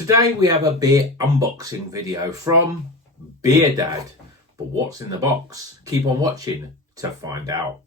Today we have a beer unboxing video from Beer Dad. But what's in the box? Keep on watching to find out.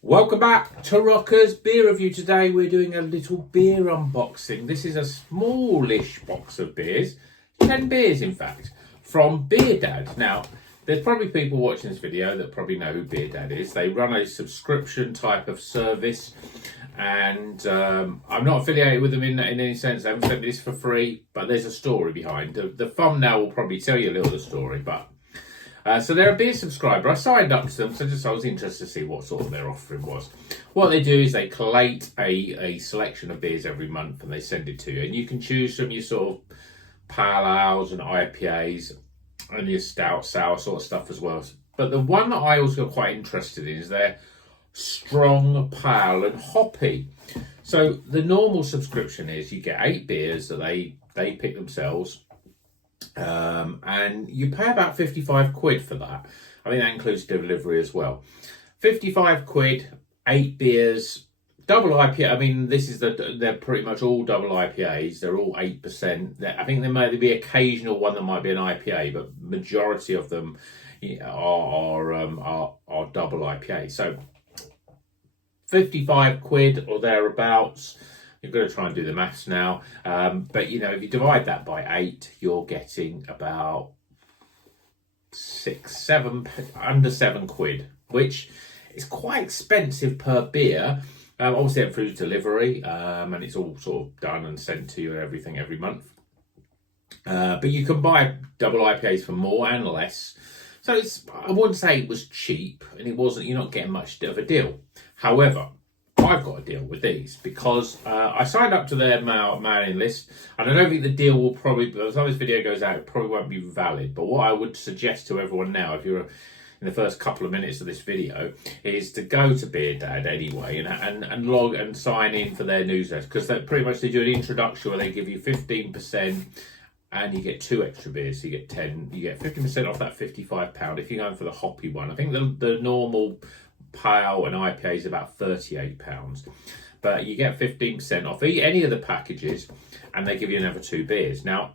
Welcome back to Rocker's Beer Review. Today we're doing a little beer unboxing. This is a smallish box of beers, 10 beers in fact, from Beer Dad. Now, there's probably people watching this video that probably know who Beer Dad is. They run a subscription type of service, and I'm not affiliated with them in any sense. They haven't sent me this for free, but there's a story behind. The thumbnail will probably tell you a little of the story, but so they're a beer subscriber. I signed up to them, so I was interested to see what sort of their offering was. What they do is they collate a selection of beers every month and they send it to you. And you can choose from your sort of pale ales and IPAs and your stout, sour sort of stuff as well. But the one that I always got quite interested in is their strong, pale and hoppy. So the normal subscription is you get 8 beers that they pick themselves. And you pay about 55 quid for that. I think that includes delivery as well. 55 quid, 8 beers, double IPA. I mean, they're pretty much all double IPAs. They're all 8%. I think there may be occasional one that might be an IPA, but majority of them are double IPA. So 55 quid or thereabouts. You've got to try and do the maths now. But, you know, if you divide that by 8, you're getting about under 7 quid, which is quite expensive per beer. Obviously, it includes delivery, and it's all sort of done and sent to you and everything every month. But you can buy double IPAs for more and less. So I wouldn't say it was cheap, and it wasn't. You're not getting much of a deal. However, I've got a deal with these because I signed up to their mailing list, and I don't think the deal will probably, by the time this video goes out, it probably won't be valid. But what I would suggest to everyone now, if you're in the first couple of minutes of this video, is to go to Beer Dad anyway and log and sign in for their newsletter, because they pretty much they do an introduction where they give you 15%. And you get 2 extra beers, so you get 10. You get 50% off that £55 if you're going for the hoppy one. I think the normal pale and IPA is about £38, but you get 15% off any of the packages, and they give you another 2 beers. Now,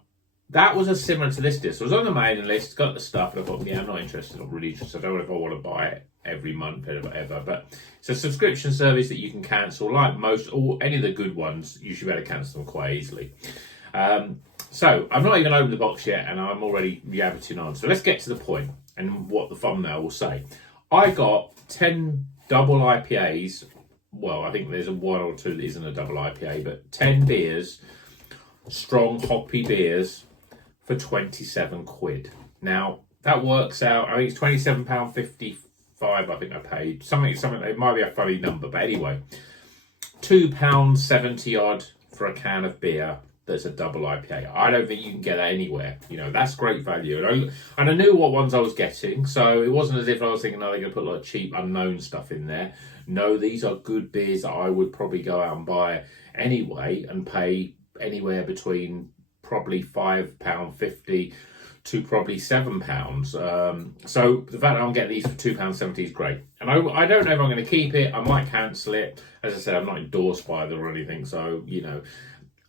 that was similar to this deal. So I was on the mailing list, got the stuff, and I thought, yeah, I'm not interested, not really interested. I don't know if I want to buy it every month or whatever, but it's a subscription service that you can cancel. Like any of the good ones, you should be able to cancel them quite easily. So I've not even opened the box yet, and I'm already rabbiting on. So let's get to the point and what the thumbnail will say. I got 10 double IPAs. Well, I think there's 1 or 2 that isn't a double IPA, but 10 beers, strong hoppy beers for 27 quid. Now, that works out, I think it's £27.55 I think I paid. Something, it might be a funny number, but anyway, £2.70 odd for a can of beer that's a double IPA. I don't think you can get that anywhere. You know, that's great value. And I knew what ones I was getting, so it wasn't as if I was thinking, oh, they're going to put like cheap, unknown stuff in there. No, these are good beers that I would probably go out and buy anyway and pay anywhere between probably £5.50 to probably £7. So the fact that I'm getting these for £2.70 is great. And I don't know if I'm going to keep it. I might cancel it. As I said, I'm not endorsed by them or anything, so, you know,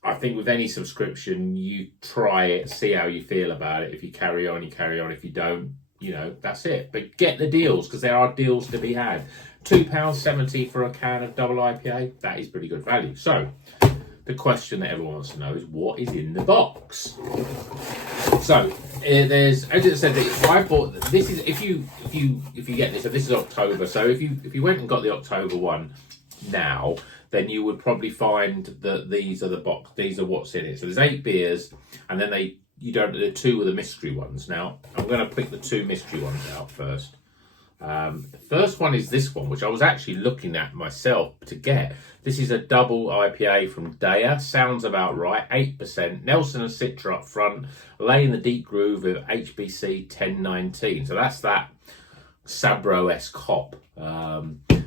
I think with any subscription, you try it, see how you feel about it. If you carry on, you carry on. If you don't, you know, that's it. But get the deals, because there are deals to be had. £2.70 for a can of double IPA, that is pretty good value. So the question that everyone wants to know is, what is in the box? So there's, as I said, I bought this. Is if you get this, so this is October. So if you went and got the October one now, then you would probably find that these are what's in it. So there's 8 beers, and then the 2 are the mystery ones. Now I'm going to pick the 2 mystery ones out first. The first one is this one, which I was actually looking at myself to get. This is a double IPA from Daya. Sounds about right. 8%. Nelson and Citra up front. Lay in the deep groove with HBC 1019. So that's that Sabro-esque hop.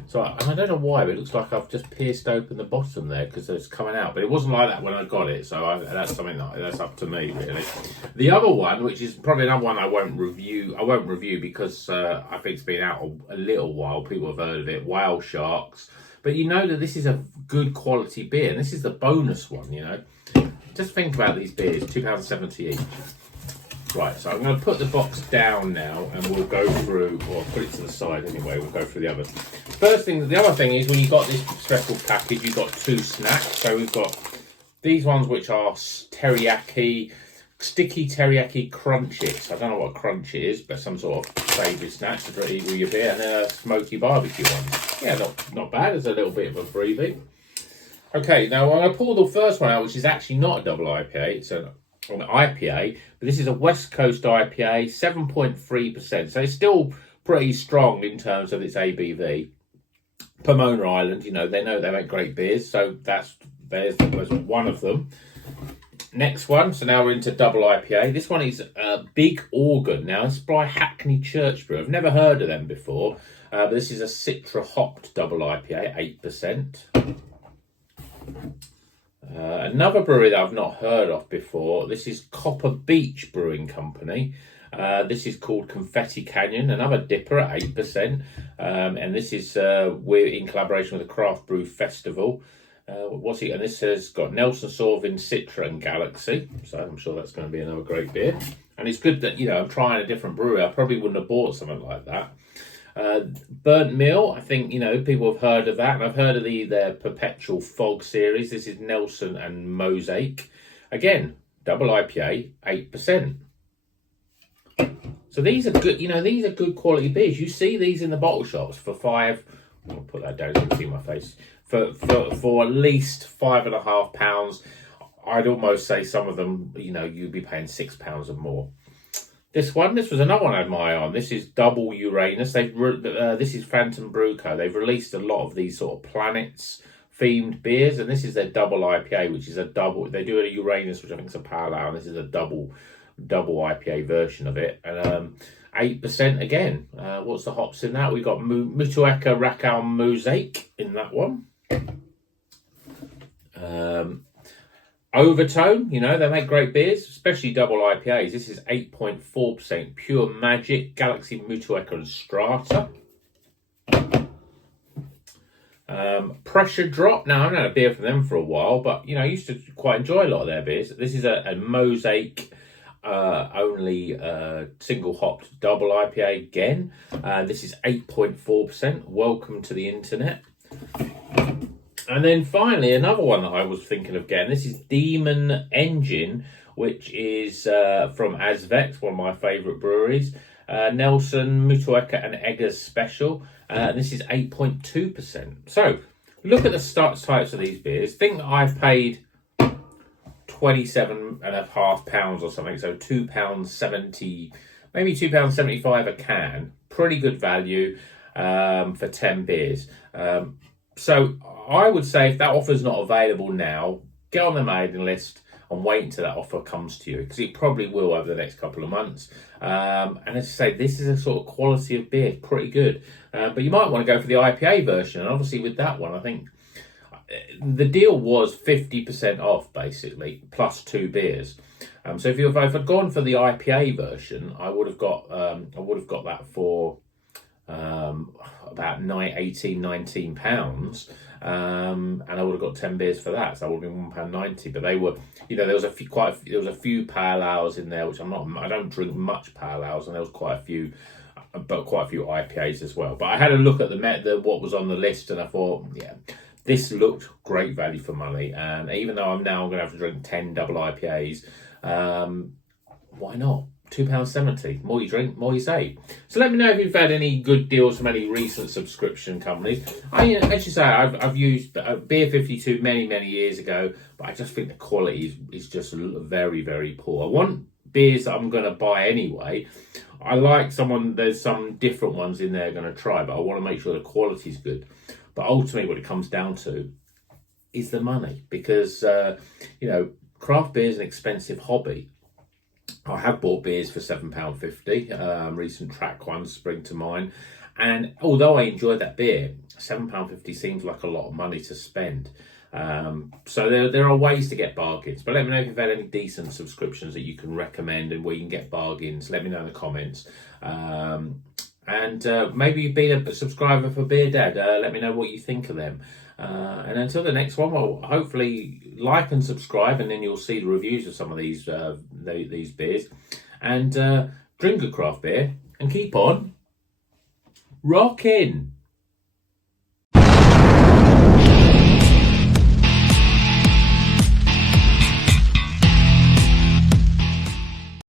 So and I don't know why, but it looks like I've just pierced open the bottom there because it's coming out. But it wasn't like that when I got it, so that's something that's up to me really. The other one, which is probably another one I won't review because I think it's been out a little while. People have heard of it. Whale Sharks, but you know that this is a good quality beer, and this is the bonus one. You know, just think about these beers, £2.70 each. Right, so I'm going to put the box down now and we'll go through, or I'll put it to the side anyway, we'll go through the others. The other thing is when you got this special package, you've got 2 snacks. So we've got these ones which are sticky teriyaki crunches. I don't know what a crunch is, but some sort of savoury snack to eat with your beer, and then a smoky barbecue one. Yeah, not bad, there's a little bit of a freebie. Okay, now I'm going to pull the first one out, which is actually not a double IPA, it's an IPA, but this is a West Coast IPA, 7.3%, so it's still pretty strong in terms of its ABV. Pomona Island, you know they make great beers, so there's one of them. Next one, so now we're into double IPA. This one is Big Organ. Now it's by Hackney Church Brew. I've never heard of them before, but this is a Citra hopped double IPA, 8%. Another brewery that I've not heard of before, this is Copper Beach Brewing Company. This is called Confetti Canyon, another dipper at 8%. And this is we're in collaboration with the Craft Brew Festival. And this has got Nelson Sauvin, Citra and Galaxy. So I'm sure that's going to be another great beer. And it's good that, you know, I'm trying a different brewery. I probably wouldn't have bought something like that. Burnt Mill, I think, you know, people have heard of that, and I've heard of their Perpetual Fog series. This is Nelson and Mosaic. Again, double IPA, 8%. So these are good, you know, these are good quality beers. You see these in the bottle shops for I'll put that down so you can see my face. For at least £5.50. I'd almost say some of them, you know, you'd be paying £6 or more. This was another one I had my eye on. This is Double Uranus. This is Phantom Brew Co. They've released a lot of these sort of planets themed beers, and this is their double IPA, which is a double. They do a Uranus, which I think is a pale ale, and this is a double IPA version of it. And 8% again. What's the hops in that? We got Mutueka Rakal Mosaic in that one. Overtone, you know, they make great beers, especially double IPAs. This is 8.4% Pure Magic, Galaxy, Mutueka and Strata. Pressure Drop. Now, I haven't had a beer from them for a while, but, you know, I used to quite enjoy a lot of their beers. This is a Mosaic only single hopped double IPA again. This is 8.4%. Welcome to the internet. And then finally, another one that I was thinking of getting. This is Demon Engine, which is from Azvex, one of my favourite breweries. Nelson, Mutueka and Eggers Special. And this is 8.2%. So, look at the types of these beers. Think that I've paid £27.50 or something. So £2.70, maybe £2.75 a can. Pretty good value for 10 beers. So I would say if that offer's not available now, get on the mailing list and wait until that offer comes to you, because it probably will over the next couple of months. And as I say, this is a sort of quality of beer, pretty good. But you might want to go for the IPA version. And obviously with that one, I think the deal was 50% off basically, plus 2 beers. So if I'd gone for the IPA version, I would have got that for about £19, and I would have got 10 beers for that, so I would have been £1.90. But they were, you know, there was a few pale ales in there, which I don't drink much pale ales, and there was quite a few IPAs as well. But I had a look at what was on the list, and I thought, yeah, this looked great value for money. And even though I'm going to have to drink 10 double IPAs, why not? £2.70. More you drink, more you save. So let me know if you've had any good deals from any recent subscription companies. I've used Beer 52 many years ago, but I just think the quality is just very, very poor. I want beers that I'm going to buy anyway. I like there's some different ones in there going to try, but I want to make sure the quality's good. But ultimately what it comes down to is the money, because, you know, craft beer is an expensive hobby. I have bought beers for £7.50. Recent track ones spring to mind. And although I enjoyed that beer, £7.50 seems like a lot of money to spend. So there are ways to get bargains. But let me know if you've had any decent subscriptions that you can recommend and where you can get bargains. Let me know in the comments. And maybe you've been a subscriber for Beer Dad. Let me know what you think of them. And until the next one, well, hopefully like and subscribe, and then you'll see the reviews of some of these beers. And drink a craft beer and keep on rocking.